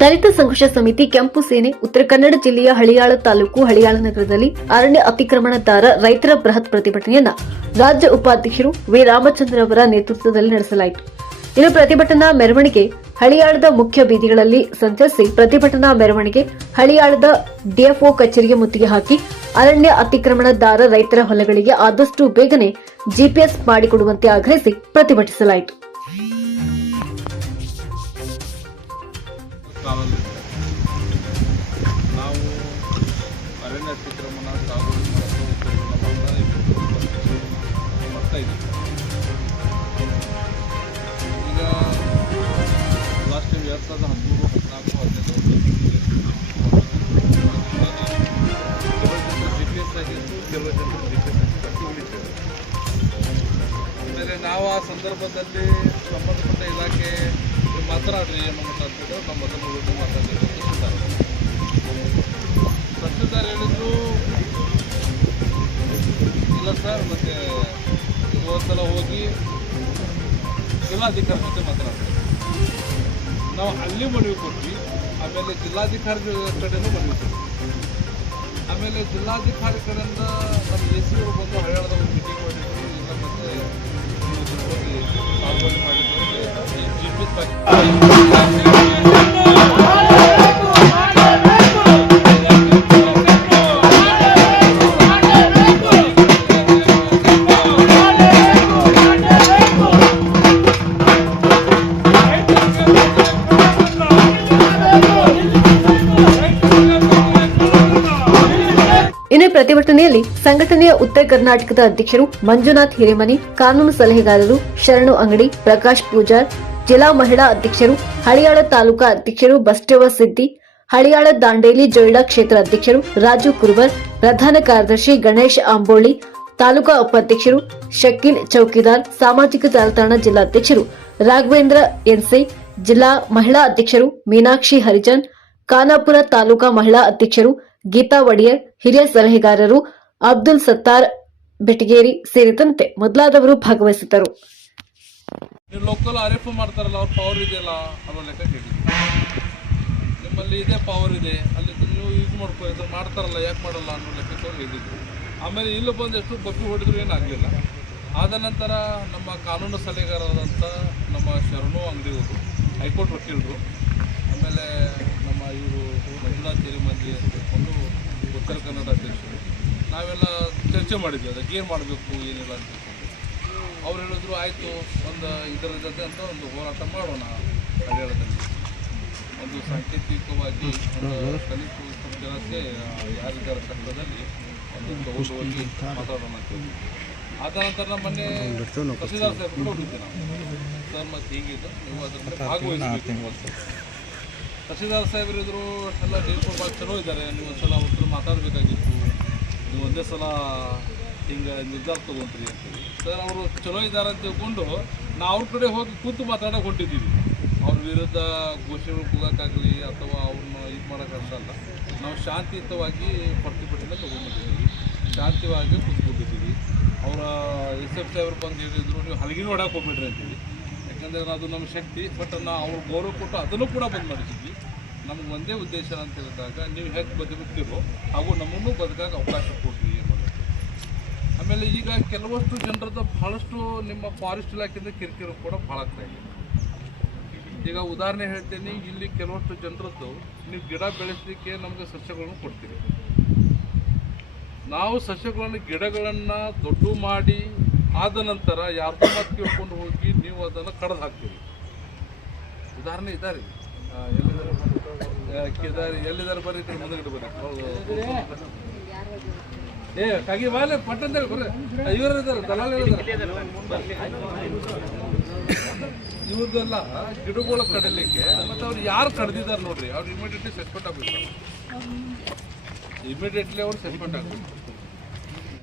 ದಲಿತ ಸಂಘರ್ಷ ಸಮಿತಿ ಕೆಂಪು ಸೇನೆ ಉತ್ತರ ಕನ್ನಡ ಜಿಲ್ಲೆಯ ಹಳಿಯಾಳ ತಾಲೂಕು ಹಳಿಯಾಳ ನಗರದಲ್ಲಿ ಅರಣ್ಯ ಅತಿಕ್ರಮಣದಾರ ರೈತರ ಬೃಹತ್ ಪ್ರತಿಭಟನೆಯನ್ನ ರಾಜ್ಯ ಉಪಾಧ್ಯಕ್ಷರು ವಿ ರಾಮಚಂದ್ರ ಅವರ ನೇತೃತ್ವದಲ್ಲಿ ನಡೆಸಲಾಯಿತು. ಇನ್ನು ಪ್ರತಿಭಟನಾ ಮೆರವಣಿಗೆ ಹಳಿಯಾಳದ ಮುಖ್ಯ ಬೀದಿಗಳಲ್ಲಿ ಸಂಚರಿಸಿ ಪ್ರತಿಭಟನಾ ಮೆರವಣಿಗೆ ಹಳಿಯಾಳದ ಡಿಎಫ್ಒ ಕಚೇರಿಗೆ ಮುತ್ತಿಗೆ ಹಾಕಿ ಅರಣ್ಯ ಅತಿಕ್ರಮಣದಾರ ರೈತರ ಹೊಲಗಳಿಗೆ ಆದಷ್ಟು ಬೇಗನೆ ಜಿಪಿಎಸ್ ಮಾಡಿಕೊಡುವಂತೆ ಆಗ್ರಹಿಸಿ ಪ್ರತಿಭಟಿಸಲಾಯಿತು. ನಾವು ಅರಣ್ಯ ಅತಿಕ್ರಮಣ ಸಾಗುವಳಿ ಮಾಡ್ತಾ ಇದ್ದೀವಿ. ಈಗ ಲಾಸ್ಟ್ 2013-14 GPS ಆಗಿತ್ತು, ಕೆಲವು ಜನರು GPS ಉಳಿತೇವೆ. ಆಮೇಲೆ ನಾವು ಆ ಸಂದರ್ಭದಲ್ಲಿ ಸಂಬಂಧಪಟ್ಟ ಇಲಾಖೆ ಮಾತನಾಡ್ರಿ ಏನು ಮಾತಾಡ್ತಿದ್ರು, ನಮ್ಮ ಮೊದಲು ಮಾತಾಡಿದ್ರು. ತಹಸೀಲ್ದಾರ್ ಹೇಳಿದ್ರು ಇಲ್ಲ ಸರ್, ಮತ್ತೆ ಇವತ್ತೆಲ್ಲ ಹೋಗಿ ಜಿಲ್ಲಾಧಿಕಾರಿ ಜೊತೆ ಮಾತನಾಡ್ತೀವಿ. ನಾವು ಅಲ್ಲಿ ಮನವಿ ಕೊಟ್ವಿ. ಆಮೇಲೆ ಜಿಲ್ಲಾಧಿಕಾರಿ ಕಡೆನೂ ಮನವಿ ಕೊಟ್ವಿ. ಆಮೇಲೆ ಜಿಲ್ಲಾಧಿಕಾರಿ ಕಡೆಯಿಂದ ನಮ್ಮ AC ಅವರು ಬಂದು ಹಳಿಯಾಳದ ಒಂದು ಮೀಟಿಂಗ್ ಮಾಡಿದ್ರು. ಇಲ್ಲ ಮತ್ತೆ ಹೋಗಿ ಸಾಗುವಳಿ ಮಾಡಿದ್ರು. ಇನ್ನು ಪ್ರತಿಭಟನೆಯಲ್ಲಿ ಸಂಘಟನೆಯ ಉತ್ತರ ಕರ್ನಾಟಕದ ಅಧ್ಯಕ್ಷರು ಮಂಜುನಾಥ್ ಹಿರೇಮನಿ, ಕಾನೂನು ಸಲಹೆಗಾರರು ಶರಣು ಅಂಗಡಿ, ಪ್ರಕಾಶ್ ಪೂಜಾರ್, ಜಿಲ್ಲಾ ಮಹಿಳಾ ಅಧ್ಯಕ್ಷರು, ಹಳಿಯಾಳ ತಾಲೂಕಾ ಅಧ್ಯಕ್ಷರು ಬಸ್ಟೇವ ಸಿದ್ದಿ, ಹಳಿಯಾಳ ದಾಂಡೇಲಿ ಜೊಯ್ಡಾ ಕ್ಷೇತ್ರ ಅಧ್ಯಕ್ಷರು ರಾಜು ಕುರುಬರ್, ಪ್ರಧಾನ ಕಾರ್ಯದರ್ಶಿ ಗಣೇಶ್ ಆಂಬೋಳಿ, ತಾಲೂಕಾ ಉಪಾಧ್ಯಕ್ಷರು ಶಕೀಲ್ ಚೌಕಿದಾರ್, ಸಾಮಾಜಿಕ ಜಾಲತಾಣ ಜಿಲ್ಲಾಧ್ಯಕ್ಷರು ರಾಘವೇಂದ್ರ ಎನ್ಸೈ, ಜಿಲ್ಲಾ ಮಹಿಳಾ ಅಧ್ಯಕ್ಷರು ಮೀನಾಕ್ಷಿ ಹರಿಜನ್, ಖಾನಾಪುರ ತಾಲೂಕಾ ಮಹಿಳಾ ಅಧ್ಯಕ್ಷರು ಗೀತಾ ಒಡೆಯರ್, ಹಿರಿಯ ಸಲಹೆಗಾರರು ಅಬ್ದುಲ್ ಸತ್ತಾರ್ ಬೆಟಗೇರಿ ಸೇರಿದಂತೆ ಮೊದಲಾದವರು ಭಾಗವಹಿಸಿದ್ದರು. ಲೋಕಲ್ RF ಮಾಡ್ತಾರಲ್ಲ, ಅವ್ರ ಪವರ್ ಇದೆಯಲ್ಲ ಅನ್ನೋ ಲೆಕ್ಕ ಕೇಳಿದ್ವಿ. ನಿಮ್ಮಲ್ಲಿ ಇದೇ ಪವರ್ ಇದೆ, ಅಲ್ಲಿ ನೀವು ಯೂಸ್ ಮಾಡ್ತಾರಲ್ಲ, ಯಾಕೆ ಮಾಡಲ್ಲ ಅನ್ನೋ ಲೆಕ್ಕಕ್ಕೆ ಹೇಳಿದ್ರು. ಆಮೇಲೆ ಇಲ್ಲಿ ಬಂದು ಎಷ್ಟು ಬಪ್ಪಿ ಹೊಡೆದ್ರು ಏನಾಗಲಿಲ್ಲ. ಆದ ನಂತರ ನಮ್ಮ ಕಾನೂನು ಸಲಹೆಗಾರರಾದಂಥ ನಮ್ಮ ಶರಣು ಅಂಗಡಿಯವರು, ಹೈಕೋರ್ಟ್ ವಕೀಲರು, ಆಮೇಲೆ ನಮ್ಮ ಇವರು ಮಂಜುನಾಥ್ ಹಿರೇಮನಿ ಅಂತಕೊಂಡು ಉತ್ತರ ಕನ್ನಡ ಅಧ್ಯಕ್ಷರು, ನಾವೆಲ್ಲ ಚರ್ಚೆ ಮಾಡಿದ್ವಿ ಅದಕ್ಕೆ ಏನು ಮಾಡಬೇಕು ಏನಿಲ್ಲ ಅಂತ. ಅವ್ರು ಹೇಳಿದ್ರು ಆಯಿತು, ಒಂದು ಇದರ ಜೊತೆ ಅಂತ ಒಂದು ಹೋರಾಟ ಮಾಡೋಣ. ಹಳಿಯಾಳದಲ್ಲಿ ಒಂದು ಸಾಂಕೇತಿಕವಾಗಿ ಒಂದು ಕನಿಷ್ಠ ಜನತೆ ಯಾರಿದ್ದಾರೆ ಕನ್ನಡದಲ್ಲಿ ಒಂದು ತಗೊಂಡು ಹೋಗಿ ಮಾತಾಡೋಣ ಅಂತೇಳಿ. ಆದ ನಂತರ ನಮ್ಮ ಮೊನ್ನೆ ತಹಸೀಲ್ದಾರ್ ಸಾಹೇಬ್ ಹೋಗಿದ್ದೆ ನಾವು. ಸರ್ ಮತ್ತು ಹೀಗಿದ್ದು ನೀವು ಅದ್ರ ಮೇಲೆ ಭಾಗವಹಿಸಬೇಕು. ತಹಸೀಲ್ದಾರ್ ಸಾಹೇಬರಿದ್ರು ಎಲ್ಲ ಡೀಲ್ಗಳು ಭಾಳ ಚಲೋ ಇದ್ದಾರೆ, ನೀವು ಒಂದು ಸಲ ಅವ್ರ ಹತ್ರ ಮಾತಾಡಬೇಕಾಗಿತ್ತು, ನೀವು ಒಂದೇ ಸಲ ಹಿಂಗೆ ನಿರ್ಧಾರ ತೊಗೊಂಡ್ರಿ ಅಂತೇಳಿ. ಸರ್ ಅವರು ಚಲೋ ಇದ್ದಾರೆ ಅಂತ ತಿಳ್ಕೊಂಡು ನಾವು ಅವ್ರ ಕಡೆ ಹೋಗಿ ಕೂತು ಮಾತಾಡೋಕೆ ಹೊಂಟಿದ್ದೀವಿ. ಅವ್ರ ವಿರುದ್ಧ ಘೋಷಣೆಗಳು ಕೂಗೋಕ್ಕಾಗಲಿ ಅಥವಾ ಅವ್ರನ್ನ ಇದು ಮಾಡೋಕ್ಕಾಗಲ್ಲ. ನಾವು ಶಾಂತಿಯುತವಾಗಿ ಪ್ರತಿಭಟನೆ ತೊಗೊಂಡಿದ್ದೀವಿ, ಶಾಂತಿಯಾಗಿ ಕೂತ್ಕೊಂಡಿದ್ದೀವಿ. ಅವರ SF ಸಾಹೇಬ್ರು ಬಂದು ಹೇಳಿದ್ರು ನೀವು ಹಲಗಿನ ಹೊಡಕ್ಕೆ ಹೋಗ್ಬಿಡ್ರಿ ಅಂತೇಳಿ. ಯಾಕಂದರೆ ಅದು ನಮ್ಮ ಶಕ್ತಿ, ಬಟ್ ನಾವು ಅವ್ರು ಗೌರವ ಕೊಟ್ಟು ಅದನ್ನು ಕೂಡ ಬಂದ್ ಮಾಡಿಸಿದ್ವಿ. ನಮ್ಗೆ ಒಂದೇ ಉದ್ದೇಶ ಅಂತ ಹೇಳಿದಾಗ ನೀವು ಹೇಗೆ ಬದುಕುತ್ತೀರೋ ಹಾಗೂ ನಮ್ಮನ್ನು ಬದುಕಾಗ ಅವಕಾಶ ಕೊಡ್ರಿ ಅನ್ನೋದು. ಆಮೇಲೆ ಈಗ ಕೆಲವಷ್ಟು ಜನರದ್ದು ಭಾಳಷ್ಟು ನಿಮ್ಮ ಫಾರೆಸ್ಟ್ ಇಲಾಖೆಯಿಂದ ಕಿರಿಕಿರಿ ಕೂಡ ಭಾಳ ಆಗ್ತಾಯಿದೆ. ಈಗ ಉದಾಹರಣೆ ಹೇಳ್ತೀನಿ, ಇಲ್ಲಿ ಕೆಲವಷ್ಟು ಜನರದ್ದು ನೀವು ಗಿಡ ಬೆಳೆಸಲಿಕ್ಕೆ ನಮಗೆ ಸಸ್ಯಗಳನ್ನು ಕೊಡ್ತೀವಿ. ನಾವು ಸಸ್ಯಗಳನ್ನು ಗಿಡಗಳನ್ನು ದೊಡ್ಡ ಮಾಡಿ ಆದ ನಂತರ ಯಾರ್ದೋ ಮಾತು ಕೇಳ್ಕೊಂಡು ಹೋಗಿ ನೀವು ಅದನ್ನು ಕಡ್ದು ಹಾಕ್ತೀವಿ. ಉದಾಹರಣೆ ಇದ್ದಾರೆ, ಎಲ್ಲಿದ್ದಾರೆ ಬರ್ರಿ, ಮುಂದಗಡೆ ಬರ್ರಿ. ಕಾಗಿ ಬಾಲೆ ಪಟ್ಟ ಅಂತೇಳಿ ಬರ್ರಿ. ಇವರು ಇದ್ದಾರೆ, ದಲಾಲ ಇವ್ರದ್ದೆಲ್ಲ ಗಿಡಗಳ ಕಡಲಿಕ್ಕೆ ಮತ್ತು ಅವ್ರು ಯಾರು ಕಡ್ದಿದ್ದಾರೆ ನೋಡ್ರಿ, ಅವ್ರು ಇಮಿಡಿಯೇಟ್ಲಿ ಸಸ್ಪೆಂಡ್ ಆಗಬೇಕು. ಇಮಿಡಿಯೇಟ್ಲಿ ಅವ್ರು ಸಸ್ಪೆಂಡ್ ಆಗಬೇಕು.